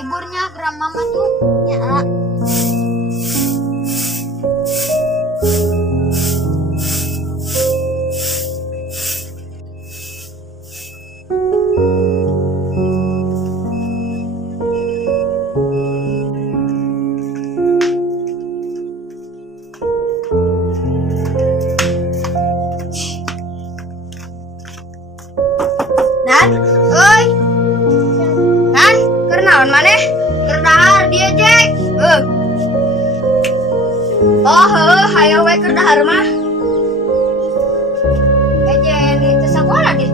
liburnya geram mama tuh. Ya. Nan, oi. Nan, kenaon maneh? Kerdahar dia Jack. Oh, hayo we kerdahar mah. Jenny teu sakola ge.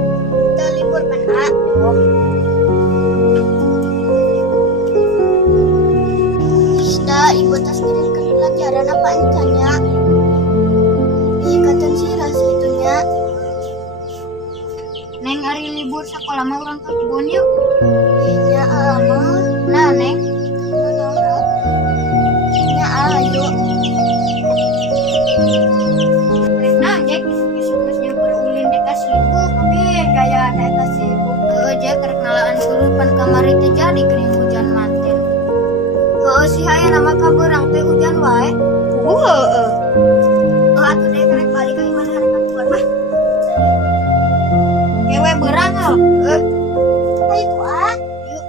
Teu libur kan, Ha? Oh. Sudah ibu tas kirimkan pelajaran apaan tanya? Ikatan sirah segitunya. Neng hari libur sekolah mah urang ke kebun yuk. Iya, mah. Nah, Neng. Iya, ayo. Nah, Jack, bisnisnya perulin deka sibuk. Amin, gaya deka sibuk. Jack, kerkenalaan dulu pan kamari teh jadi gering hujan manten. Si haya nama kaburang teh hujan wae. Atuh deh kerek balik ka imana hari kabuan mah. Ewe berang lo. Ayo kuat. Yuk.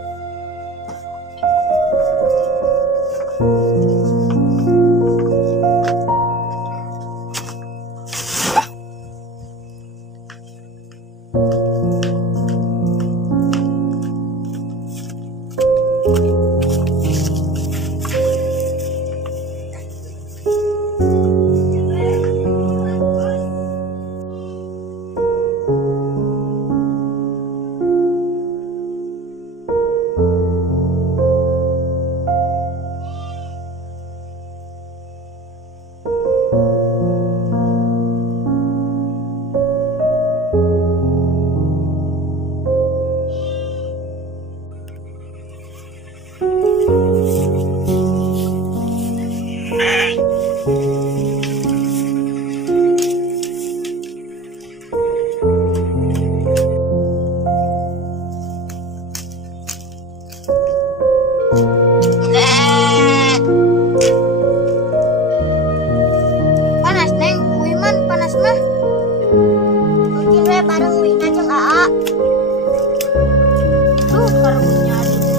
Panas Neng, Wiman panas mah. Mungkin we bareng Wina jeung Aa. Tuh karunya ada.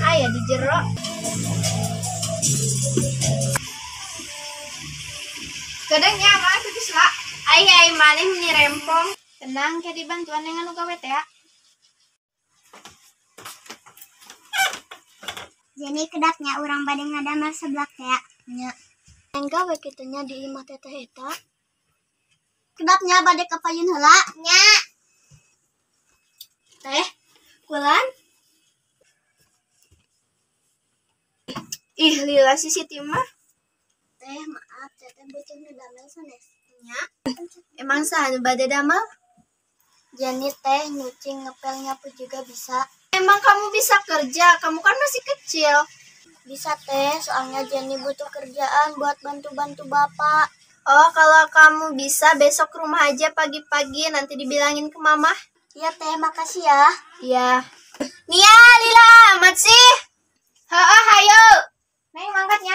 Aya di jero. Kadangnya mah teh Sla. Ai maneh nyerempong. Tenang ke dibantuan dengan anu gawe teh ya. Jadi kedapnya urang bade ngadamel seblak teh ya. Nya. Engga we kitu nya di imah teteh eta. Kedapnya bade kapayun heula. Nya. Teh, kulan? Ih, lila si Siti mah. Teh, maaf, teteh butuh ngedamel sanesnya. Emang saha bade damel? Jenny teh nyuci ngepel nyapu juga bisa. Emang kamu bisa kerja? Kamu kan masih kecil. Bisa teh, soalnya Jenny butuh kerjaan buat bantu-bantu bapak. Oh, kalau kamu bisa besok ke rumah aja pagi-pagi, nanti dibilangin ke mama. Iya teh, makasih ya. Iya. Nia, Lila, amat sih. Hayo. Neng mangkatnya.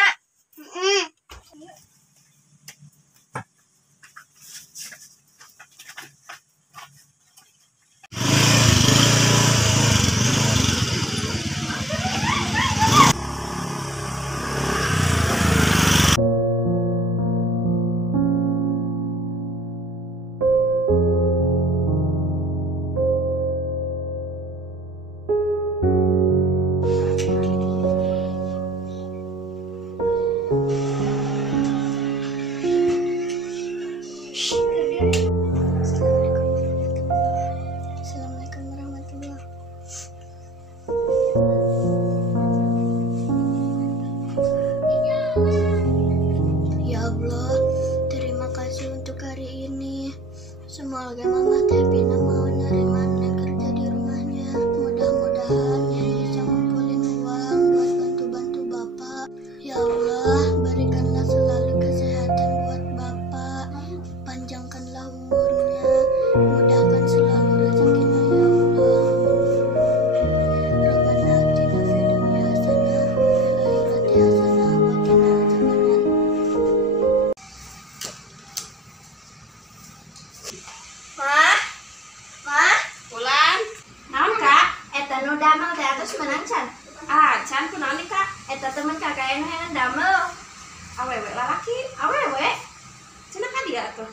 Assalamualaikum warahmatullahi. Ya Allah, terima kasih untuk hari ini. Semoga Mama Tevina mau nerima Nek kerja di rumahnya. Mudah-mudahan Nek bisa ngumpulin uang buat bantu-bantu Bapak. Ya Allah, berikanlah selalu kesehatan buat Bapak. Panjangkanlah umurnya. Mudahkan selalu rezekinya ya Allah. Rabbana atina fid dunya hasanah wa fil akhirati hasanah wa qina adzabannar. Mah, Ulan, naon kak? eta nu damel teh atus menang can. Can kunaon nih kak? Eta temen kakak anu hayang damel. Awewe lalaki, awewe. Cenah ka dia tuh.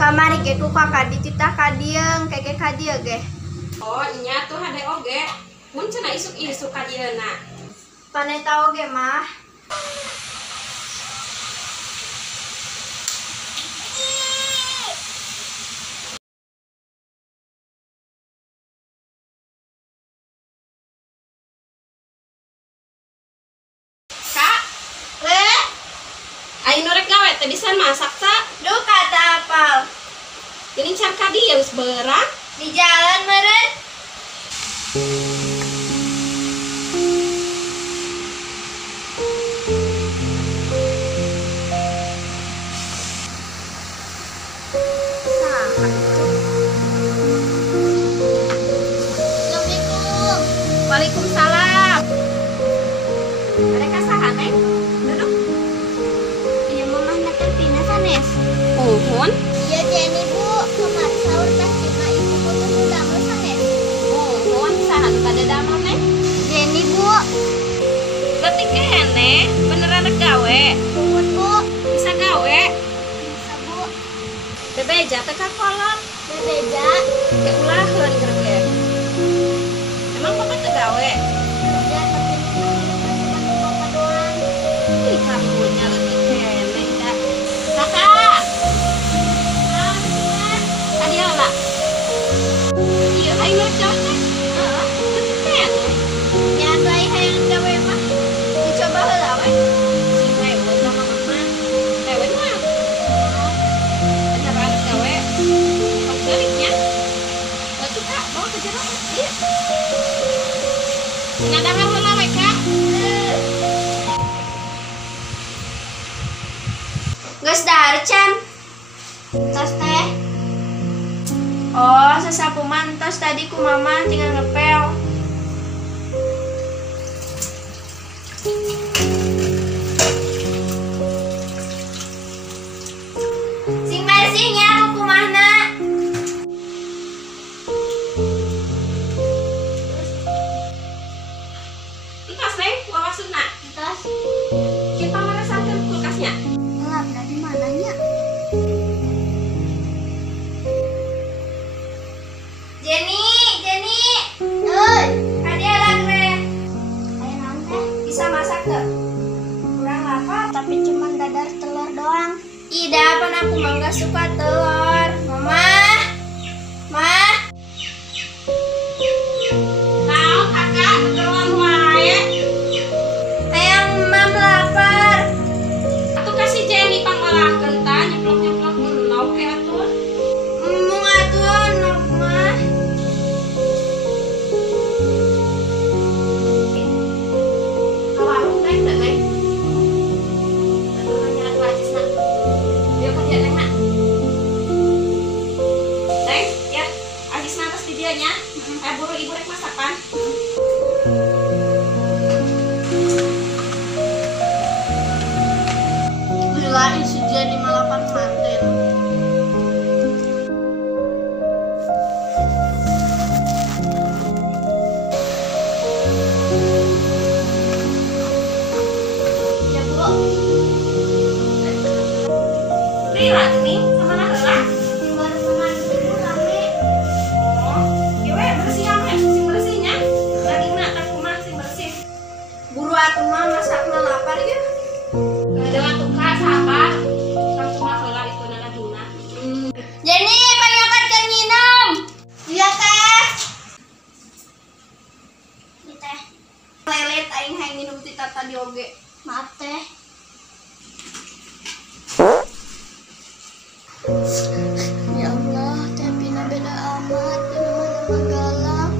Kamari ge ku kakak dititah ka dieu, keke ka dieu ge. Oh, nya tuh hade oge. Mun cenah isuk-isuk ka dieuna. Paneta oge mah. Kak, aing nu rek gawe teh bisa masak tak? Duh kata apal. Geuning car ka dia geus beurang. Di jalan meureun. Assalamualaikum. Waalaikumsalam. Mereka saha neng? Duduk. Iya Mama Nek Tevina sanes. Uhun. Iya Jenny Bu, kemarin sahur teh cina ibu butuh nu damel sanes. Uhun, saha nu pada damel neng? Jenny Bu, Berarti kene beneran rek gawe. Bubut Bu, Bisa gawe. bisa Bu, Bebeja teh ka kolot. bebeja, Kayak ulaheun gerge. Emang papa teu gawe? bebeja tapi bantu Bapak doang. Ih, kamunya lebih kene dah. Kakak, tadi ala. Iya, ayo ngejauh teh. Heeh, lebih kene. Nyata hayang gawe mah. Dicoba heula we. Si Rewen sama mama. Rewen mah. Beneran gawe. Kok geliknya? Batu kak, bawa ke jero. Iya. Cenah dahar heula we kak. Geus dahar can. Tos teh. Oh, sasapu mantos tadi ku Mama tinggal ngepel. Sing bersihnya ku kumahna. Entos neng, wawasuna. Tos. Kita meresapkan kulkasnya. Ngelapna di mananya? Jenny. Oi, ada lagi. Ayo nanti bisa masak gak? Kurang lapar, tapi cuma dadar telur doang. Ida, apa aku mah gak suka telur. Mama. Naon kakak, keruan wae. Ayang mam lapar. Atuh kasih Jenny pangolah kentang nyeplok-nyeplok eunau ke atuh. Mung atuh nok mah. Ka warung teh teh neng. Atuh hanya atuh ajisna. Dia kerja neng na. Neng, ya, ajisna atas di dianya. Buru ibu rek masakan. Gila si Jenny malapan manten. Ya Bu. Lila nih, kemana heula? Baru teman ibu rame. Oh, ieu we bersih ame, sing bersihnya. Dagingna tak kumaha sing bersih. Buru atuh mah masakna lapar ya. Dengan tukar sahabat, langsung heula itu nana duna. Ya Allah, teh Pina beda amat, nama-nama galak.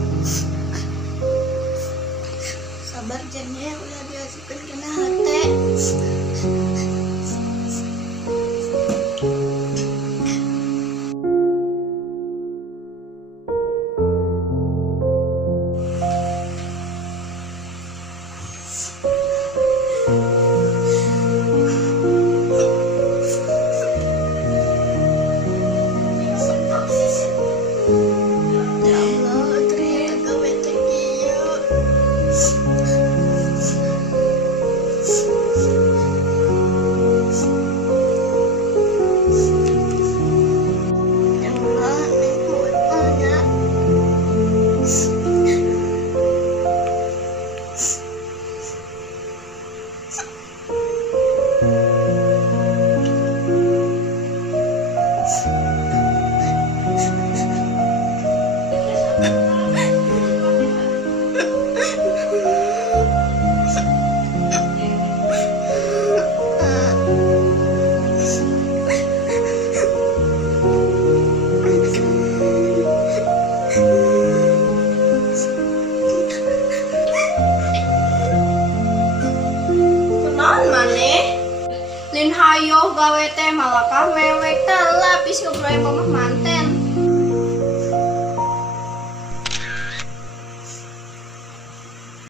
Sabar jadinya udah diasupin kena hati. Ya Allah, ternyata gawe teh kieu. Ya Allah, neng kuat banget. Kenaon maneh? Lin hayo gawe teh malakah mewek teh lapis ngobrol mamah mantel.